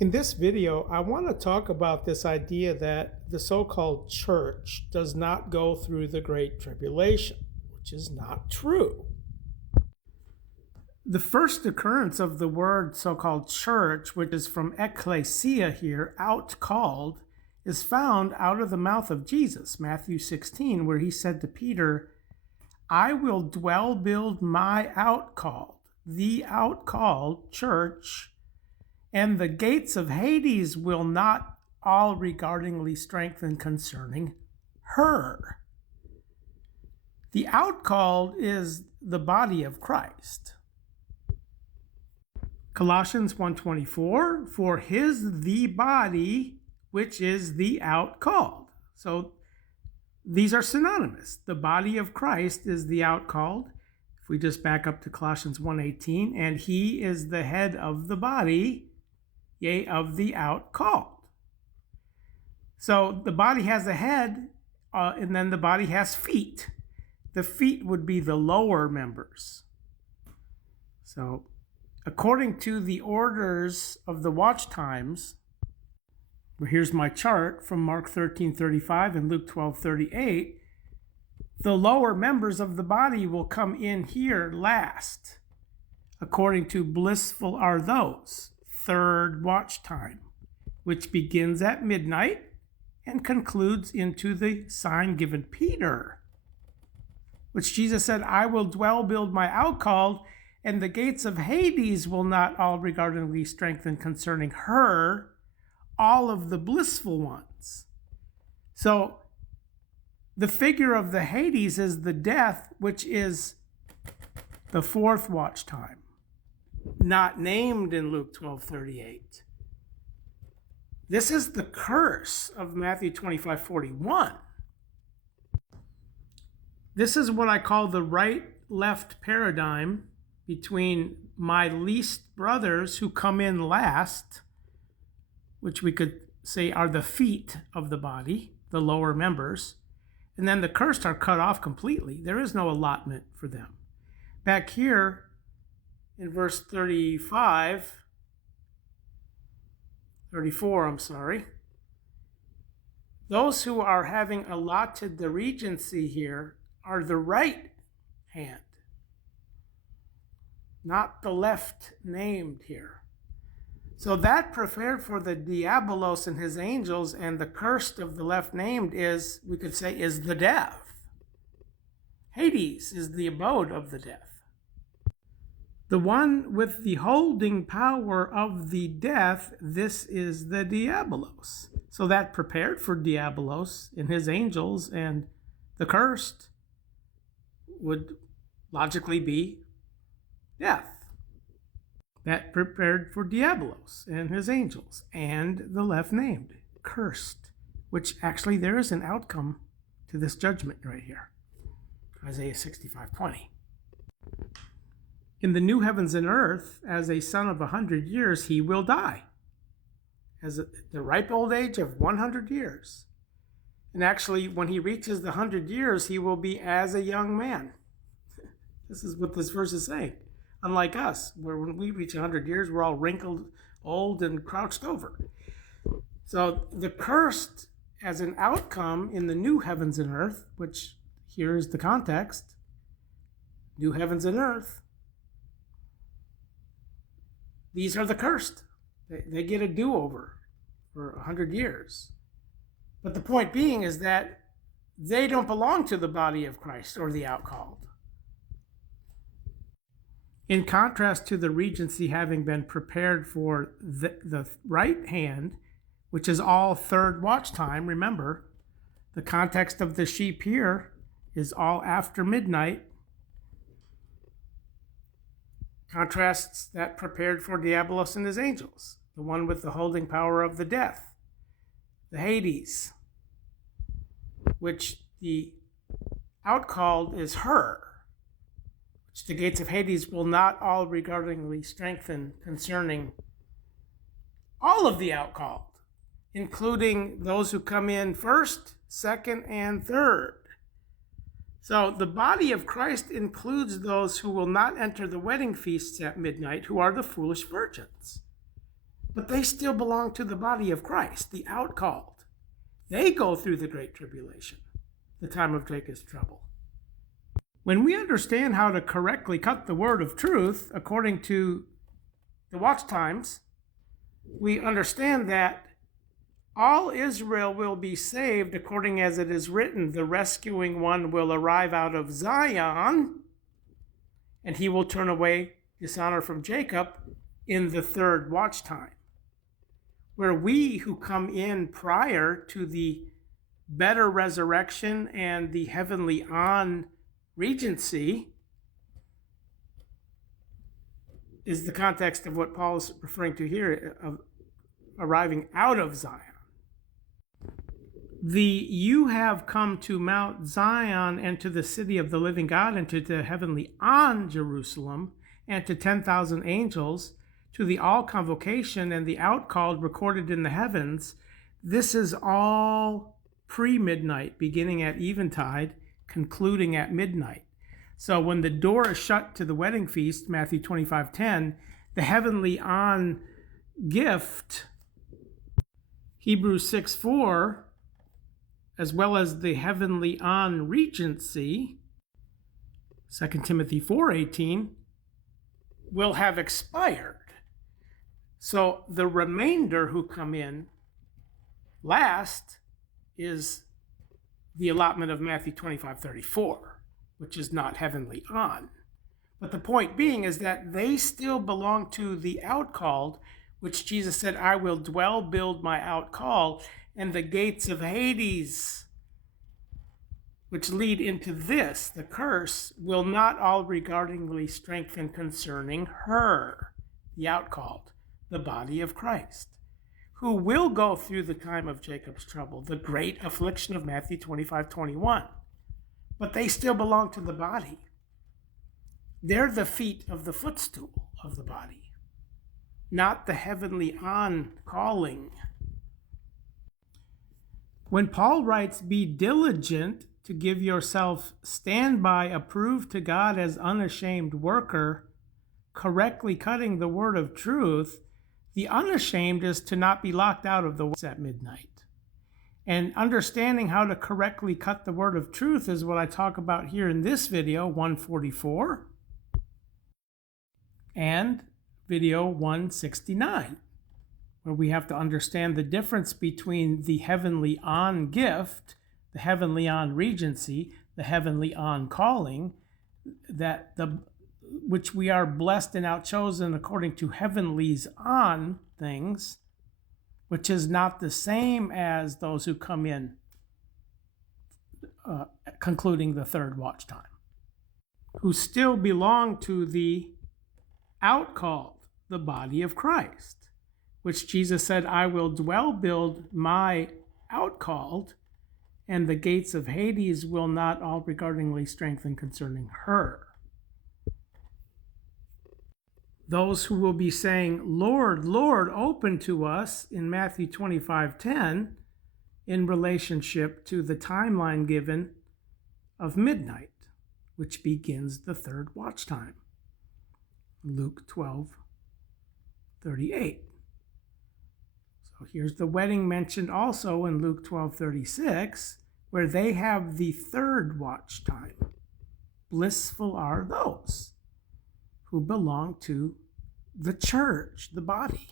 In this video, I want to talk about this idea that the so-called church does not go through the Great Tribulation, which is not true. The first occurrence of the word so-called church, which is from ecclesia here, out-called, is found out of the mouth of Jesus, Matthew 16, where he said to Peter, I will build my outcalled, the outcalled church, and the gates of Hades will not all regardingly strengthen concerning her. The outcalled is the body of Christ. Colossians 1:24, for his the body, which is the outcalled. So these are synonymous. The body of Christ is the outcalled. If we just back up to Colossians 1:18, and he is the head of the body, yea, of the outcalled. So the body has a head, and then the body has feet. The feet would be the lower members. So according to the orders of the watch times, here's my chart from Mark 13:35 and Luke 12:38, the lower members of the body will come in here last. According to blissful are those, third watch time, which begins at midnight and concludes into the sign given Peter, which Jesus said, I will build my outcalled, and the gates of Hades will not all regardingly strengthen concerning her, all of the blissful ones. So the figure of the Hades is the death, which is the fourth watch time, not named in Luke 12:38. This is the curse of Matthew 25:41. This is what I call the right-left paradigm between my least brothers who come in last, which we could say are the feet of the body, the lower members, and then the cursed are cut off completely. There is no allotment for them. Back here in verse 34, those who are having allotted the regency here are the right hand, not the left named here. So that prepared for the diabolos and his angels, and the cursed of the left named is, we could say, is the death. Hades is the abode of the death. The one with the holding power of the death, this is the diabolos. So that prepared for diabolos and his angels, and the cursed would logically be death. That prepared for diabolos and his angels, and the left named, cursed, which actually there is an outcome to this judgment right here. Isaiah 65:20. In the new heavens and earth, as a son of 100 years, he will die. As the ripe old age of 100 years. And actually, when he reaches the 100 years, he will be as a young man. This is what this verse is saying. Unlike us, where when we reach 100 years, we're all wrinkled, old, and crouched over. So the cursed as an outcome in the new heavens and earth, which here is the context, new heavens and earth, these are the cursed. They get a do-over for 100 years. But the point being is that they don't belong to the body of Christ or the outcalled. In contrast to the regency having been prepared for the right hand, which is all third watch time, remember, the context of the sheep here is all after midnight, contrasts that prepared for diabolos and his angels, the one with the holding power of the death, the Hades, which the outcalled is her, which the gates of Hades will not all regardingly strengthen concerning all of the outcalled, including those who come in first, second, and third. So the body of Christ includes those who will not enter the wedding feasts at midnight, who are the foolish virgins. But they still belong to the body of Christ, the outcalled. They go through the Great Tribulation, the time of Jacob's trouble. When we understand how to correctly cut the word of truth according to the watch times, we understand that all Israel will be saved according as it is written, the rescuing one will arrive out of Zion, and he will turn away dishonor from Jacob in the third watch time. Where we who come in prior to the better resurrection and the heavenly on regency is the context of what Paul is referring to here, of arriving out of Zion. You have come to Mount Zion and to the city of the living God and to the heavenly on Jerusalem and to 10,000 angels, to the all convocation and the outcalled recorded in the heavens. This is all pre-midnight, beginning at eventide, concluding at midnight. So when the door is shut to the wedding feast, Matthew 25:10, the heavenly on gift, Hebrews 6:4, as well as the heavenly on regency, 2 Timothy 4:18, will have expired. So the remainder who come in last is the allotment of Matthew 25:34, which is not heavenly on. But the point being is that they still belong to the outcalled, which Jesus said, I will build my outcall, and the gates of Hades, which lead into this, the curse, will not all regardingly strengthen concerning her, the outcalled, the body of Christ, who will go through the time of Jacob's trouble, the great affliction of Matthew 25:21. But they still belong to the body. They're the feet of the footstool of the body, not the heavenly on calling. When Paul writes, be diligent to give yourself standby approved to God as unashamed worker, correctly cutting the word of truth, the unashamed is to not be locked out of the word at midnight. And understanding how to correctly cut the word of truth is what I talk about here in this video, 144, and video 169, where we have to understand the difference between the heavenly on gift, the heavenly on regency, the heavenly on calling, which we are blessed and outchosen according to heavenlies on things, which is not the same as those who come in concluding the third watch time, who still belong to the outcalled, the body of Christ, which Jesus said, I will build my outcalled, and the gates of Hades will not all regardingly strengthen concerning her. Those who will be saying, Lord, Lord, open to us in Matthew 25:10 in relationship to the timeline given of midnight, which begins the third watch time, Luke 12:38. So here's the wedding mentioned also in Luke 12:36, where they have the third watch time. Blissful are those who belong to the church, the body.